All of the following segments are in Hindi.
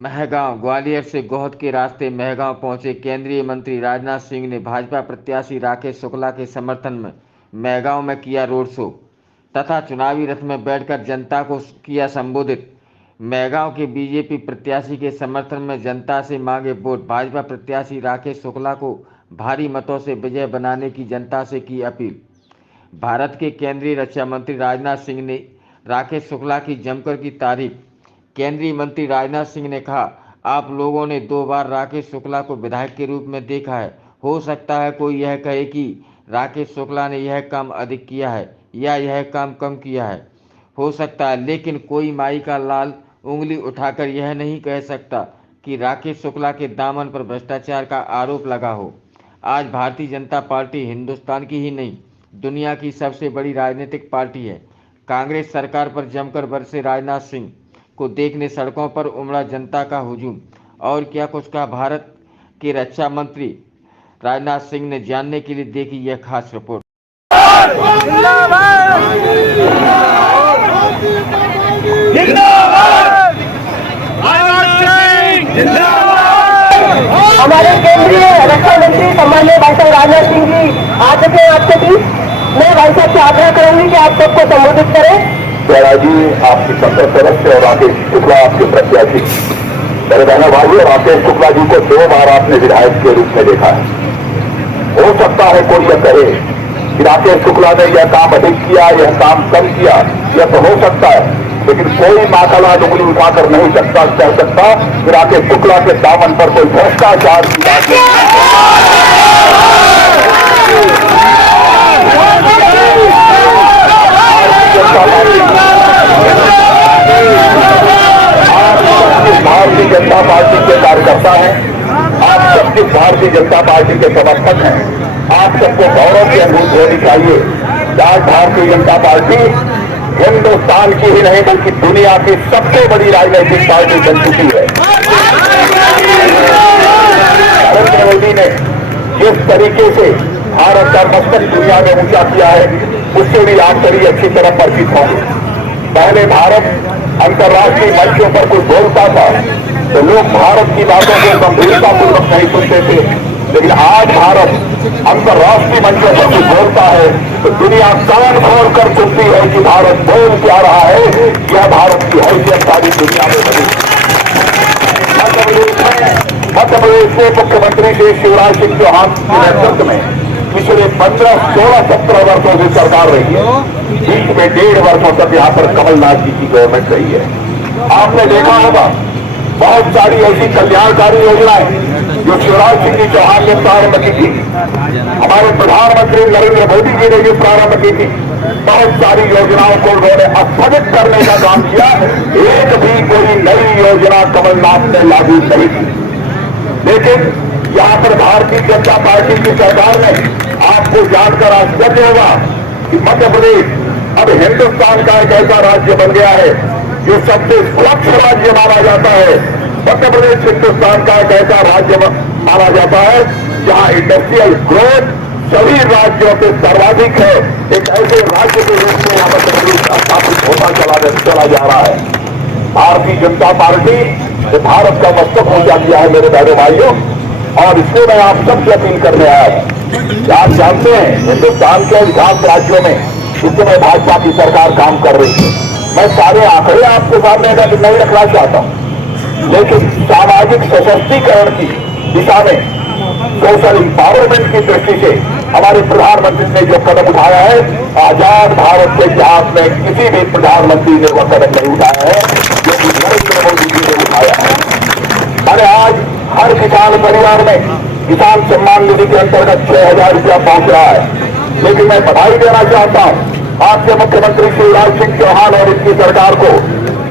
महगांव ग्वालियर से गोहद के रास्ते महगांव पहुंचे केंद्रीय मंत्री राजनाथ सिंह ने भाजपा प्रत्याशी राकेश शुक्ला के समर्थन में महगांव में किया रोड शो तथा चुनावी रथ में बैठकर जनता को किया संबोधित। महगांव के बीजेपी प्रत्याशी के समर्थन में जनता से मांगे वोट। भाजपा प्रत्याशी राकेश शुक्ला को भारी मतों से विजय बनाने की जनता से की अपील। भारत के केंद्रीय रक्षा मंत्री राजनाथ सिंह ने राकेश शुक्ला की जमकर की तारीफ। केंद्रीय मंत्री राजनाथ सिंह ने कहा, आप लोगों ने 2 बार राकेश शुक्ला को विधायक के रूप में देखा है। हो सकता है कोई यह कहे कि राकेश शुक्ला ने यह काम अधिक किया है या यह काम कम किया है, हो सकता है, लेकिन कोई माई का लाल उंगली उठाकर यह नहीं कह सकता कि राकेश शुक्ला के दामन पर भ्रष्टाचार का आरोप लगा हो। आज भारतीय जनता पार्टी हिंदुस्तान की ही नहीं, दुनिया की सबसे बड़ी राजनीतिक पार्टी है। कांग्रेस सरकार पर जमकर बरसे राजनाथ सिंह को देखने सड़कों पर उमड़ा जनता का हुजूम। और क्या कुछ कहा भारत के रक्षा मंत्री राजनाथ सिंह ने, जानने के लिए देखी यह खास रिपोर्ट। हमारे केंद्रीय रक्षा मंत्री सम्माननीय भाई साहब राजनाथ सिंह जी आ चुके हैं आपके बीच। मैं भाई साहब से आग्रह करूंगी कि आप सबको संबोधित करें। जी आपकी संसद सदस्य और राकेश शुक्ला आपके प्रत्याशी। मेरे बहनों भाइयों, राकेश शुक्ला जी को 2 बार आपने विधायक के रूप में देखा है। हो सकता है कोई यह कहे कि राकेश शुक्ला ने यह काम अधिक किया, यह काम कम किया, यह तो हो सकता है, लेकिन कोई माथाला उंगली उठाकर नहीं कह सकता कि राकेश शुक्ला के दामन पर कोई भ्रष्टाचार की बात भारतीय जनता पार्टी के कार्यकर्ता हैं, आप सबकी भारतीय जनता पार्टी के समर्थक हैं। आप सबको गौरव की अनुभूति होनी चाहिए। आज भारतीय जनता पार्टी हिंदुस्तान की ही नहीं बल्कि दुनिया की सबसे बड़ी राजनीतिक पार्टी बन चुकी है। नरेंद्र मोदी ने जिस तरीके से भारत का मस्तक दुनिया में ऊंचा किया है, उससे भी आप सभी अच्छी तरह परिचित होंगे। पहले भारत अंतर्राष्ट्रीय मंचों पर कोई बोलता था तो लोग भारत की बातों को गंभीरतापूर्वक नहीं सुनते थे, लेकिन आज भारत अंतर्राष्ट्रीय मंचों पर कोई बोलता है तो दुनिया कान खोल कर सुनती है कि भारत बोल क्या रहा है। यह भारत की हैसियत सारी दुनिया में बनी। मध्य प्रदेश में मुख्यमंत्री श्री शिवराज सिंह चौहान के नेतृत्व में पिछले 15, 16, 17 वर्षों से सरकार रही है। बीच में 1.5 वर्षों तक यहाँ पर कमलनाथ जी की गवर्नमेंट रही है। आपने देखा होगा बहुत सारी ऐसी कल्याणकारी योजनाएं जो शिवराज सिंह चौहान ने प्रारंभ की थी, हमारे प्रधानमंत्री नरेंद्र मोदी जी ने जो प्रारंभ की थी, बहुत सारी योजनाओं को उन्होंने स्थगित करने का काम किया। एक भी कोई नई योजना कमलनाथ ने लागू नहीं की। लेकिन यहाँ पर भारतीय जनता पार्टी की सरकार ने, आपको जानकर आश्चर्य होगा कि मध्य प्रदेश अब हिंदुस्तान का एक ऐसा राज्य बन गया है जो सबसे स्वच्छ राज्य माना जाता है। मध्य प्रदेश हिंदुस्तान का एक ऐसा राज्य माना जाता है जहां इंडस्ट्रियल ग्रोथ सभी राज्यों से सर्वाधिक है। एक ऐसे राज्य के रूप में यहाँ मध्य प्रदेश का स्थापित होता चला जा रहा है। भारतीय जनता पार्टी ने भारत का मस्तक ऊंचा किया है मेरे बहनों भाइयों, और इसलिए मैं आप सबसे अपील करने आया हूं। आप जानते हैं हिंदुस्तान के अधिकांश राज्यों में इस समय भाजपा की सरकार काम कर रही है। मैं सारे आंकड़े आपके सामने नहीं रखना चाहता हूं, लेकिन सामाजिक सशक्तिकरण की दिशा में, सोशल इंपावरमेंट की दृष्टि से हमारे प्रधानमंत्री ने जो कदम उठाया है, आजाद भारत के इतिहास में किसी भी प्रधानमंत्री ने वह कदम नहीं उठाया है जो कि नरेंद्र मोदी जी ने उठाया है। अरे आज हर किसान परिवार में किसान सम्मान निधि के अंतर्गत 6,000 रुपया पहुंच रहा है। लेकिन मैं बधाई देना चाहता हूं आपके मुख्यमंत्री शिवराज सिंह चौहान और इसकी सरकार को।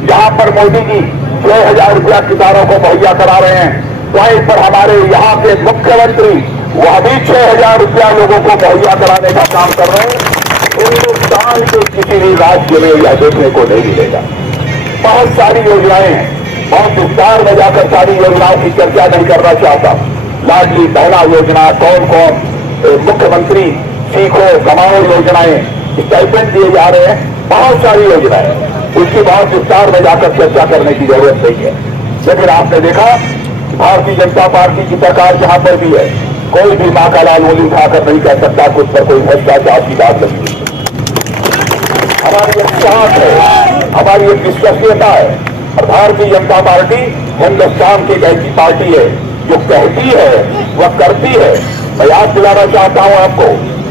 यहां पर मोदी जी 6,000 रुपया किसानों को मुहैया करा रहे हैं, वहीं पर हमारे यहाँ के मुख्यमंत्री वह भी 6,000 रुपया लोगों को मुहैया कराने का काम कर रहे हैं। हिंदुस्तान के किसी भी राज्य में यह देखने को नहीं मिलेगा। बहुत सारी योजनाएं हैं, बहुत विस्तार में जाकर सारी योजनाओं की चर्चा नहीं करना चाहता। लाडली बहना योजना, कौन कौन मुख्यमंत्री सीखो कमाओ योजनाएं, स्टाइपेंड दिए जा रहे हैं, बहुत सारी योजनाएं, उसकी बहुत विस्तार में जाकर चर्चा करने की जरूरत नहीं है। लेकिन आपने देखा कि भारतीय जनता पार्टी की सरकार जहां पर भी है, कोई भी मां का लाल उंगली उठाकर नहीं कह सकता कि उस पर कोई भ्रष्टाचार की बात लगी। हमारी एक साख है, हमारी एक विश्वसनीयता है। और भारतीय जनता पार्टी हिंदुस्तान की एक ऐसी पार्टी है जो कहती है वह करती है। मैं याद दिलाना चाहता हूं आपको,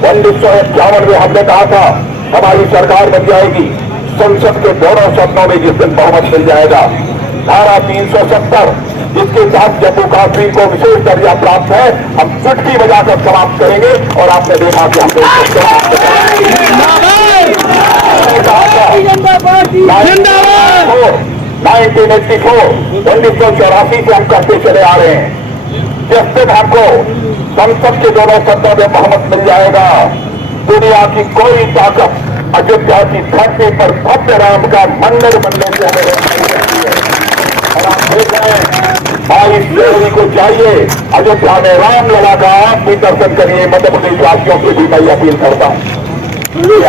1951 में हमने कहा था हमारी सरकार बन जाएगी संसद के दोनों सदनों में जिस दिन बहुमत मिल जाएगा। धारा 370 जिसके तहत जम्मू कश्मीर को विशेष दर्जा प्राप्त है, हम चुटकी बजाकर समाप्त करेंगे। और आपने देखा कि हमने इसको समाप्त कर 1984 से हम करते चले आ रहे हैं। जिस दिन हमको संसद के दोनों सदनों में बहुमत मिल जाएगा, दुनिया की कोई ताकत अयोध्या की धरती पर भव्य राम का मंदिर बनने से हमें रोक नहीं सकती है। और आप देख रहे हैं 22 फरवरी को जाइए अयोध्या में रामलला का आप भी दर्शन करिए। मध्य प्रदेश वासियों से भी मैं अपील करता हूं।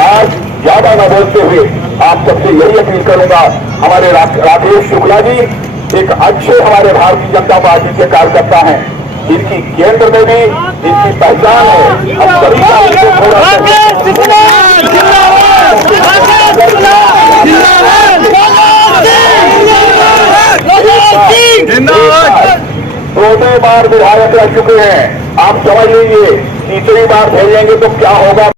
आज ज्यादा न बोलते हुए आप सबसे यही अपील करूंगा, हमारे राकेश शुक्ला जी एक अच्छे हमारे भारतीय जनता पार्टी के कार्यकर्ता हैं। इनकी केंद्र में भी इनकी पहचान है। हम सभी का दो बार विधायक रह चुके हैं। आप समझ लीजिए तीसरी बार भेजेंगे तो क्या होगा।